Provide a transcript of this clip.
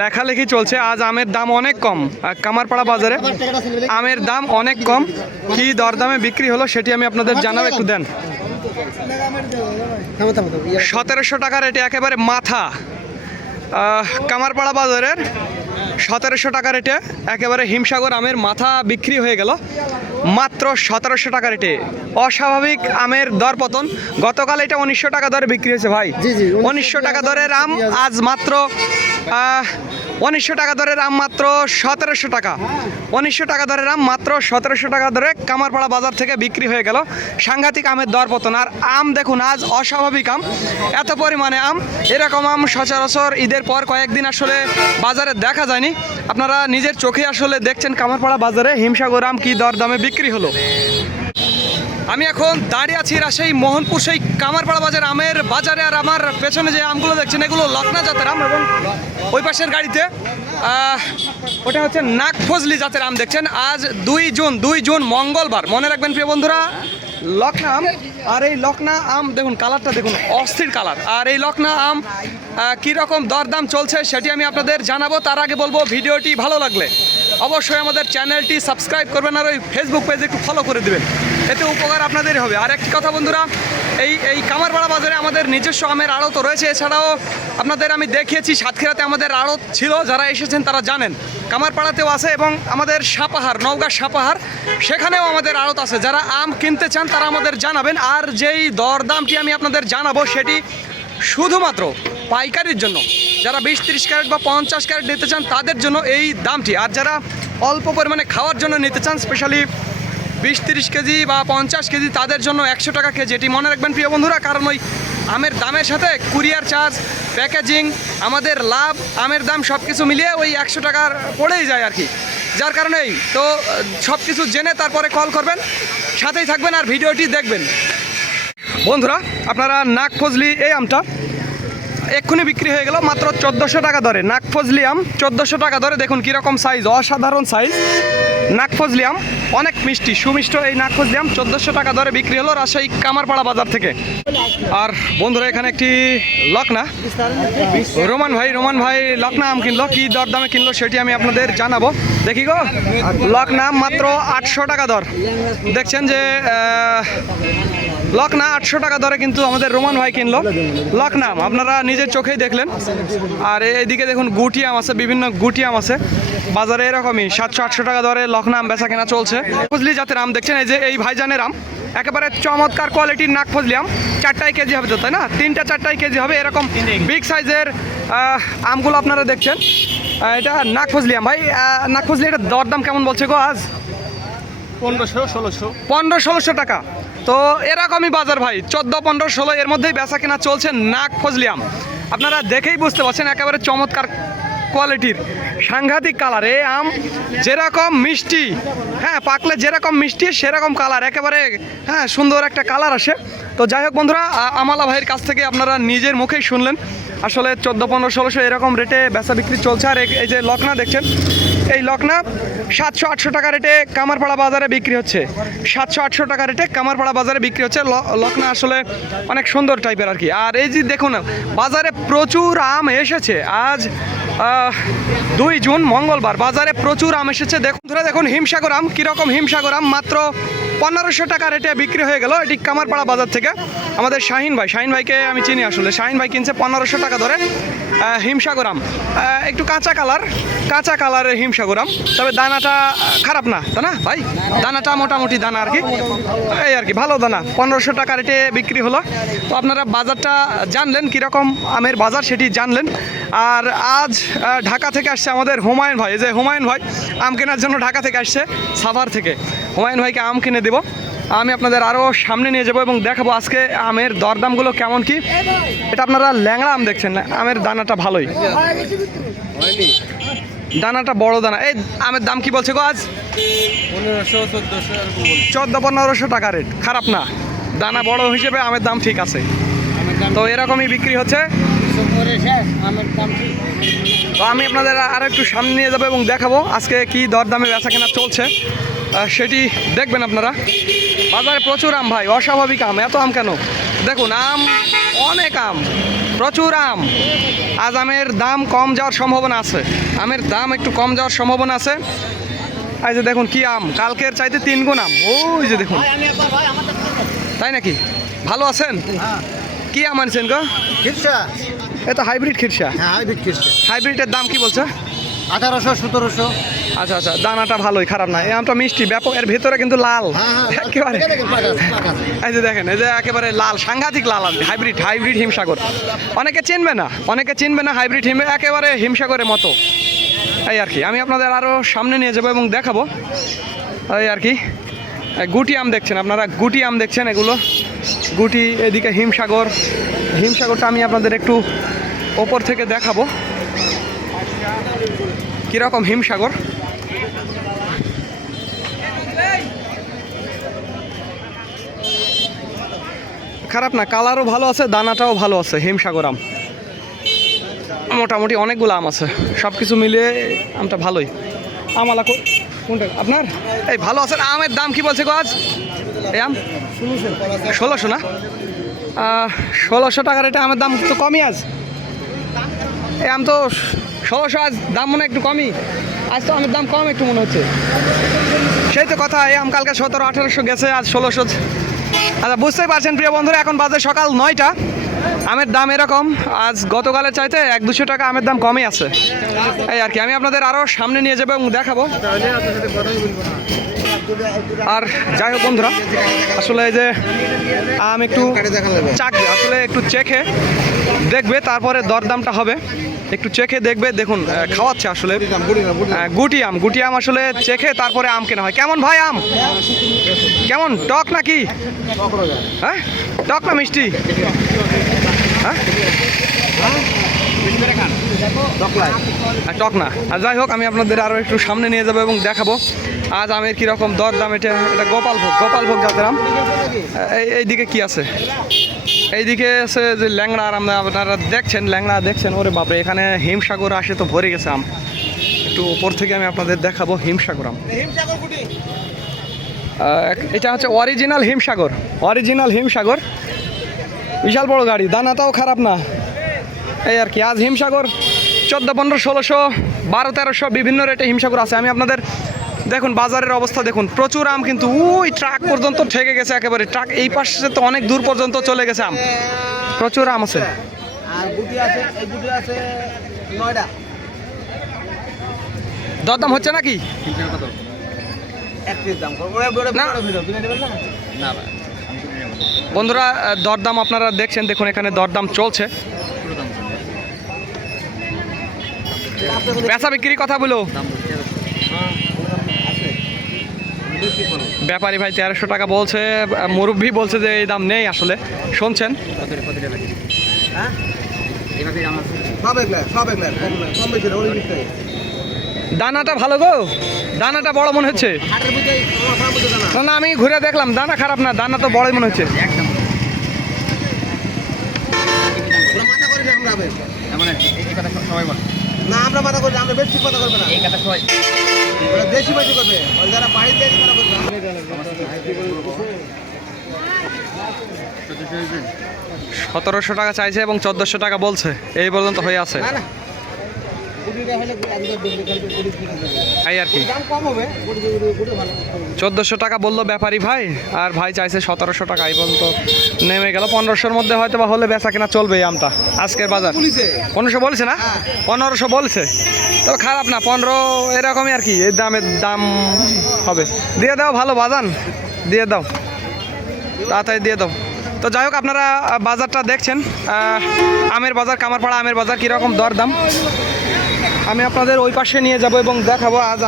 লেখালেখি চলছে। আজ আমের দাম অনেক কম। কামারপাড়া বাজারে আমের দাম অনেক কম। কি দরদামে বিক্রি হলো সেটি আমি আপনাদের জানাবো, একটু দেন। 1700 টাকা রেটে একেবারে মাথা কামারপাড়া বাজারের 1700 টাকা রেটে একেবারে হিমসাগর আমের মাথা বিক্রি হয়ে গেল মাত্র 1700 টাকা রেটে। অস্বাভাবিক আমের দর পতন। গতকাল এটা 1900 টাকা দরে বিক্রি হয়েছে ভাই। 1900 টাকা দরের আম আজ মাত্র 1900 টাকা দরের আম মাত্র 1700 টাকা। 1900 টাকা দরের আম মাত্র 1700 টাকা দরে কামারপাড়া বাজার থেকে বিক্রি হয়ে গেল। সাংঘাতিক আমের দর পতন। আর আম দেখুন, আজ অস্বাভাবিক আম, এত পরিমাণে আম। এরকম আম সচরাচর ঈদের পর কয়েকদিন আসলে বাজারে দেখা যায়নি। আপনারা নিজের চোখে আসলে দেখছেন কামারপাড়া বাজারে হিমসাগর আম কি দরদামে বিক্রি হলো। আমি এখন দাঁড়িয়ে আছি রাজশাহী মোহনপুর সেই কামারপাড়া বাজার আমের বাজারে। আর আমার পেছনে যে আমগুলো দেখছেন এগুলো লকনা জাতের আম, এবং ওই পাশের গাড়িতে ওটা হচ্ছে নাগফজলি জাতের আম দেখছেন। আজ 2 জুন মঙ্গলবার। মনে রাখবেন প্রিয় বন্ধুরা, লকনা আম। আর এই লকনা আম দেখুন, কালারটা দেখুন, অস্থির কালার। আর এই লকনা আম কীরকম দরদাম চলছে সেটি আমি আপনাদের জানাবো। তার আগে বলবো, ভিডিওটি ভালো লাগলে অবশ্যই আমাদের চ্যানেলটি সাবস্ক্রাইব করবেন আর ওই ফেসবুক পেজে একটু ফলো করে দেবেন, এতে উপকার আপনাদেরই হবে। আর একটি কথা বন্ধুরা, এই কামারপাড়া বাজারে আমাদের নিজস্ব আমের আড়ত রয়েছে। এছাড়াও আপনাদের আমি দেখিয়েছি সাতক্ষীরাতে আমাদের আড়ত ছিল, যারা এসেছেন তারা জানেন। কামারপাড়াতেও আছে এবং আমাদের সাপাহার, নওগাঁ সাপাহার, সেখানেও আমাদের আড়ত আছে। যারা আম কিনতে চান তারা আমাদের জানাবেন। আর যেই দরদামটি আমি আপনাদের জানাবো সেটি শুধুমাত্র পাইকারির জন্য। যারা 20-30 ক্যারেট বা 50 ক্যারেট নিতে চান তাদের জন্য এই দামটি। আর যারা অল্প পরিমাণে খাওয়ার জন্য নিতে চান, স্পেশালি 20-30 কেজি বা 50 কেজি, তাদের জন্য 100 টাকা কেজি। এটি মনে রাখবেন প্রিয় বন্ধুরা, কারণ ওই আমের দামের সাথে কুরিয়ার চার্জ, প্যাকেজিং, আমাদের লাভ, আমের দাম সব কিছু মিলিয়ে ওই 100 টাকার পড়েই যায় আর কি। যার কারণেই তো সব কিছু জেনে তারপরে কল করবেন, সাথেই থাকবেন আর ভিডিওটি দেখবেন। বন্ধুরা, আপনারা নাগফজলি এই আমটা এক্ষুনি বিক্রি হয়ে গেল মাত্র 1400 টাকা দরে। নাগফজলি আম 1400 টাকা দরে। দেখুন কীরকম সাইজ, অসাধারণ সাইজ নাগফজলি আম, অনেক মিষ্টি সুমিষ্ট। এই নাগফজলি আম 1400 টাকা দরে বিক্রি হলো রাজশাহী কামারপাড়া বাজার থেকে। আর বন্ধুরা, এখানে একটি লকনা রোমান ভাই লকনা আম কিনলো। কি দরদামে কিনলো সেটি আমি আপনাদের জানাবো। দেখি গো, লকনা আম মাত্র 800 টাকা দর। দেখছেন যে লকনা 800 টাকা দরে কিন্তু আমাদের রোমান ভাই কিনলো লকনা আম, আপনারা নিজের চোখেই দেখলেন। আর এইদিকে দেখুন গুটি আম আছে, বিভিন্ন গুটি আম আছে বাজারে এরকমই 700-800 টাকা দরে লকনা আম বেচা কেনা চলছে। ফজলি জাতের আম দেখছেন, এই যে এই ভাইজানের আম, একেবারে চমৎকার কোয়ালিটির নাগফজলি আম। 4টাই কেজি হবে তো, তাই না? 3-4টাই কেজি হবে। এরকম বিগ সাইজের আমগুলো আপনারা দেখছেন। এটা নাগফজলি আম। ভাই নাগফজলি এটা দরদাম কেমন বলছে গো আজ? 1500-1600 টাকা। তো এরকমই বাজার ভাই, 14-15-16 এর মধ্যেই বেচা কেনা চলছে নাগফজলি আম। আপনারা দেখেই বুঝতে পারছেন, একেবারে চমৎকার কোয়ালিটির, সাংঘাতিক কালার। এই আম যেরকম মিষ্টি, হ্যাঁ, পাকলে যেরকম মিষ্টি সেরকম কালার, একেবারে হ্যাঁ সুন্দর একটা কালার আসে। তো যাই হোক বন্ধুরা, আমালা ভাইয়ের কাছ থেকে আপনারা নিজের মুখেই শুনলেন আসলে 14-15-1600 এরকম রেটে বেচা বিক্রি চলছে। আর এই যে লকনা দেখছেন, এই লকনা 700-800 টাকা রেটে কামারপাড়া বাজারে বিক্রি হচ্ছে। 700-800 টাকা রেটে কামারপাড়া বাজারে বিক্রি হচ্ছে লকনা, আসলে অনেক সুন্দর টাইপের আর কি। আর এই যে দেখুন, বাজারে প্রচুর আম এসেছে। আজ 2 জুন মঙ্গলবার, বাজারে প্রচুর আম এসেছে। দেখুন হিমসাগর আম কীরকম। হিমসাগর আম মাত্র 1500 টাকা রেটে বিক্রি হয়ে গেল। এটি কামারপাড়া বাজার থেকে আমাদের শাহিন ভাইকে আমি চিনি আসলে। শাহিন ভাই কিনছে 1500 টাকা ধরে হিমসাগর আম। একটু কাঁচা কালারের হিমসাগর আম, তবে দানাটা খারাপ না, তাই না ভাই? দানাটা মোটামুটি দানা আর কি, এই আর কি, ভালো দানা। 1500 টাকা রেটে বিক্রি হলো। তো আপনারা বাজারটা জানলেন, কীরকম আমের বাজার সেটি জানলেন। আর আজ ঢাকা থেকে আসছে আমাদের হুমায়ুন ভাই। এই যে হুমায়ুন ভাই আম কেনার জন্য ঢাকা থেকে আসছে, সাভার থেকে। হুমায়ুন ভাইকে আম কিনে দেবো, আমি আপনাদের আরও সামনে নিয়ে যাবো এবং দেখাবো আজকে আমের দরদামগুলো কেমন কি। এটা আপনারা ল্যাংড়া আম দেখছেন, আমের দানাটা ভালোই, দানাটা বড় দানা। এই আমের দাম কি বলছে গো আজ? 1400-1500 টাকা রেট, খারাপ না, দানা বড় হিসেবে আমের দাম ঠিক আছে। তো এরকমই বিক্রি হচ্ছে। তো আমি আপনাদের আর একটু সামনে নিয়ে যাবো এবং দেখাবো আজকে কি দরদামে বেচা কেনা চলছে সেটি দেখবেন আপনারা। বাজারে প্রচুর আম ভাই, অস্বাভাবিক আম। এত আম কেন? দেখুন আম, অনেক আম, প্রচুর আম। আজ আমের দাম কম যাওয়ার সম্ভাবনা আছে, আমের দাম একটু কম যাওয়ার সম্ভাবনা আছে। এই যে দেখুন কি আম, কালকের চাইতে 3 গুণ আম। ওই যে দেখুন, তাই নাকি? ভালো আছেন? কি আম আনছেন গো? খিরসা। এ তো হাইব্রিড খিরসা। হ্যাঁ, হাইব্রিড খিরসা। হাইব্রিডের দাম কি বলছে? 1800 1700। আচ্ছা আচ্ছা, দানাটা ভালোই, খারাপ না। এই আমটা মিষ্টি ব্যাপক, এর ভেতরে কিন্তু লাল একেবারে। এই যে দেখেন, এই যে একেবারে লাল, সাংঘাতিক লাল আম। Hybrid hybrid Himsagar. অনেকে চিনবে না, অনেকে চিনবে না হাইব্রিড একেবারে হিমসাগরের মতো। এই আর কি, আমি আপনাদের আরও সামনে নিয়ে যাবো এবং দেখাবো। এই আর কি, গুটি আম দেখছেন আপনারা, গুটি আম দেখছেন, এগুলো গুটি। এদিকে হিমসাগর, হিমসাগরটা আমি আপনাদের একটু ওপর থেকে দেখাবো কীরকম হিমসাগর। খারাপ না, কালারও ভালো আছে, দানাটাও ভালো আছে। হিমসাগর আম মোটামুটি অনেকগুলো আম আছে, সব কিছু মিলিয়ে আমটা ভালোই। আমালা কোনটা আপনার? এই ভালো আছে। আমের দাম কি বলছে গো আজ? এই আম 1600 না? 1600 টাকার এটা আমের দাম তো কমই আজ। এই আম তো 1600 আজ দাম মনে হয় একটু কমই। আজ তো আমের দাম কম একটু মনে হচ্ছে। সেই তো কথা, এই আম কালকে 1700-1800 গেছে, আজ 1600। আচ্ছা, বুঝতেই পারছেন প্রিয় বন্ধুরা, এখন বাজে সকাল 9টা। আমের দাম এরকম, আজ গতকালের চাইতে 100-200 টাকা আমের দাম কমই আছে। এই আর কি, আমি আপনাদের আরও সামনে নিয়ে যাবো এবং দেখাবো। আর যাই হোক বন্ধুরা, আসলে এই যে আম একটু চাকবে, আসলে একটু চেখে দেখবে, তারপরে দরদামটা হবে। একটু চেখে দেখবে, দেখুন খাওয়াচ্ছে আসলে গুটি আম। গুটি আম আসলে চেখে তারপরে আম কেনা হয়। কেমন ভাই আম? কেমন, টক নাকি? হ্যাঁ, টক না মিষ্টি? হ্যাঁ, টক না। আর যাই হোক, আমি আপনাদের আরও একটু সামনে নিয়ে যাবো এবং দেখাবো আজ আমের কীরকম দরদাম। এটা গোপালভোগ, গোপালভোগ জাতের আম। এইদিকে কি আছে? এইদিকে আছে যে ল্যাংড়া আম, আপনারা দেখছেন, ল্যাংড়া দেখছেন। ওরে বাপরে, এখানে হিমসাগর আসে তো ভরে গেছে আম। একটু উপর থেকে আমি আপনাদের দেখাবো হিমসাগর আম। এটা হচ্ছে অরিজিনাল হিমসাগর, অরিজিনাল হিমসাগর। বিশাল বড় গাড়ি, দানাটাও খারাপ না। এই আর কি, আজ হিমসাগর 1400, 1500, 1200-1300 বিভিন্ন রেটে হিমসাগর আছে। আমি আপনাদের দেখুন বাজারের অবস্থা দেখুন, প্রচুর আম কিন্তু ওই ট্রাক পর্যন্ত ঠেকে গেছে একেবারে। ট্রাক এই পাশে তো অনেক দূর পর্যন্ত চলে গেছে আম, প্রচুর আম আছে। আর গুটি আছে, এই গুটি আছে 9টা। দরদাম হচ্ছে নাকি? একটির দাম না না বন্ধুরা, দরদাম আপনারা দেখছেন, দেখুন এখানে দরদাম চলছে। বেচা বিক্রি কথা বলো। ব্যাপারী ভাই 1300 টাকা বলছে, মুরব্বি বলছে যে এই দাম নেই। আসলে শুনছেন, দানাটা ভালো গো, দানাটা বড় মনে হচ্ছে। না না, আমি ঘুরে দেখলাম, দানা খারাপ না, দানা তো বড়ই মনে হচ্ছে। না, আমরা মাথা করি, আমরা বেশি কথা করবে না। এই কথা সবাই বেশি বেশি করবে, যারা বাড়িতে কথা করবে। 1700 টাকা চাইছে এবং 1400 টাকা বলছে, এই পর্যন্ত হয়ে আছে। এই আর কি, 1400 টাকা বললো ব্যাপারী ভাই, আর ভাই চাইছে 1700 টাকা। এই পর্যন্ত নেমে গেল। 1500-র মধ্যে হয়তো বা হলে বেচা কেনা চলবে এই আমটা। আজকের বাজার 1500 বলছে না, 1500 বলছে। তবে খারাপ না, 15 এরকমই আর কি, এই দামের দাম হবে। দিয়ে দাও, ভালো বাজান, দিয়ে দাও, তাড়াতাড়ি দিয়ে দাও। তো যাই হোক, আপনারা বাজারটা দেখছেন, আমের বাজার, কামারপাড়া আমের বাজার কীরকম দরদাম। আমি আপনাদের ওই পাশে নিয়ে যাব এবং দেখাবো আজ